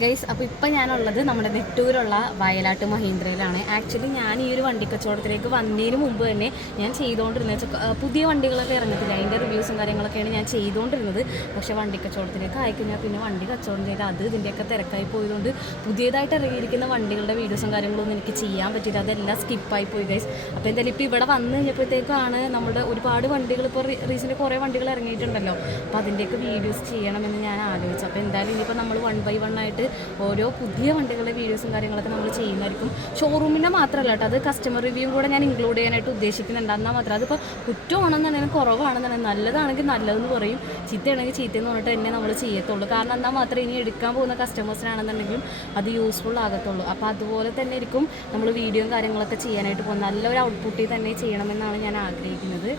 Guys, അപ്പോൾ ഇപ്പം ഞാനുള്ളത് നമ്മുടെ നെട്ടൂരുള്ള വയലാട്ട് മഹീന്ദ്രയിലാണ്. ആക്ച്വലി ഞാൻ ഈ ഒരു വണ്ടി കച്ചവടത്തിലേക്ക് വന്നതിന് മുമ്പ് തന്നെ ഞാൻ ചെയ്തുകൊണ്ടിരുന്നത് പുതിയ വണ്ടികളൊക്കെ ഇറങ്ങത്തില്ല, അതിൻ്റെ റിവ്യൂസും കാര്യങ്ങളൊക്കെയാണ് ഞാൻ ചെയ്തുകൊണ്ടിരുന്നത്. പക്ഷേ വണ്ടി കച്ചവടത്തിലേക്ക് ആയിക്കഴിഞ്ഞാൽ പിന്നെ വണ്ടി കച്ചവടം ചെയ്ത് ഇതിൻ്റെയൊക്കെ തിരക്കായി പോയതുകൊണ്ട് പുതിയതായിട്ട് ഇറങ്ങിയിരിക്കുന്ന വണ്ടികളുടെ വീഡിയോസും കാര്യങ്ങളൊന്നും എനിക്ക് ചെയ്യാൻ പറ്റില്ല, അതെല്ലാം സ്കിപ്പായി പോയി ഗൈസ്. അപ്പോൾ എന്തായാലും ഇപ്പോൾ ഇവിടെ വന്നു കഴിഞ്ഞപ്പോഴത്തേക്കാണ് നമ്മുടെ ഒരുപാട് വണ്ടികൾ, ഇപ്പോൾ റീസെൻ്റ് കുറേ വണ്ടികൾ ഇറങ്ങിയിട്ടുണ്ടല്ലോ, അപ്പോൾ അതിൻ്റെയൊക്കെ വീഡിയോസ് ചെയ്യണമെന്ന് ഞാൻ ആലോചിച്ചു. അപ്പോൾ എന്തായാലും ഇനിയിപ്പോൾ നമ്മൾ 1 by 1 ആയിട്ട് ഓരോ പുതിയ വണ്ടികളുടെ വീഡിയോസും കാര്യങ്ങളൊക്കെ നമ്മൾ ചെയ്യുന്നതായിരിക്കും. ഷോറൂമിൻ്റെ മാത്രമല്ല കേട്ടോ, അത് കസ്റ്റമർ റിവ്യൂ കൂടെ ഞാൻ ഇൻക്ലൂഡ് ചെയ്യാനായിട്ട് ഉദ്ദേശിക്കുന്നുണ്ട്. എന്നാൽ മാത്രം അതിപ്പോൾ കുറ്റമാണെന്നുണ്ടെങ്കിൽ കുറവാണെന്നുണ്ടെങ്കിൽ നല്ലതാണെങ്കിൽ നല്ലതെന്ന് പറയും, ചീത്തയാണെങ്കിൽ ചീത്തയെന്ന് പറഞ്ഞിട്ട് തന്നെ നമ്മൾ ചെയ്യത്തുള്ളൂ. കാരണം എന്നാൽ മാത്രമേ ഇനി എടുക്കാൻ പോകുന്ന കസ്റ്റമേഴ്സിനാണെന്നുണ്ടെങ്കിലും അത് യൂസ്ഫുൾ ആകത്തുള്ളൂ. അപ്പോൾ അതുപോലെ തന്നെ ആയിരിക്കും നമ്മൾ വീഡിയോയും കാര്യങ്ങളൊക്കെ ചെയ്യാനായിട്ട് പോകും. നല്ലൊരു ഔട്ട്പുട്ടിൽ തന്നെ ചെയ്യണമെന്നാണ് ഞാൻ ആഗ്രഹിക്കുന്നത്.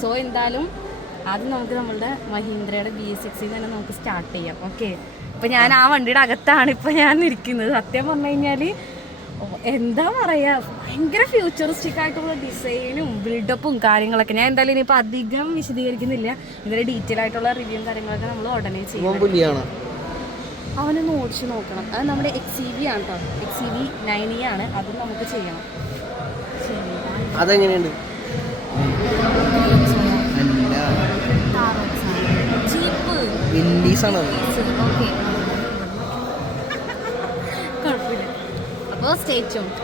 സോ എന്തായാലും ആദ്യം നമുക്ക് നമ്മളുടെ മഹീന്ദ്രയുടെ BS6 തന്നെ നമുക്ക് സ്റ്റാർട്ട് ചെയ്യാം. ഓക്കെ, ഇപ്പം ഞാൻ ആ വണ്ടിയുടെ അകത്താണ് ഇപ്പം ഞാൻ ഇരിക്കുന്നത്. സത്യം പറഞ്ഞു കഴിഞ്ഞാൽ എന്താ പറയുക, ഭയങ്കര ഫ്യൂച്ചറിസ്റ്റിക് ആയിട്ടുള്ള ഡിസൈനും ബിൽഡപ്പും കാര്യങ്ങളൊക്കെ. ഞാൻ എന്തായാലും ഇനിയിപ്പോൾ അധികം വിശദീകരിക്കുന്നില്ല, ഇതിൻ്റെ ഡീറ്റെയിൽ ആയിട്ടുള്ള റിവ്യൂവും കാര്യങ്ങളൊക്കെ നമ്മൾ ഉടനെ ചെയ്യും. അവനൊന്ന് ഓടിച്ച് നോക്കണം. അത് നമ്മുടെ XEV ആണ് കേട്ടോ, XEV 9e ആണ്, അതും നമുക്ക് ചെയ്യണം. അതെങ്ങനെയുണ്ട്? അപ്പോൾ സ്റ്റേ ട്യൂൺഡ്.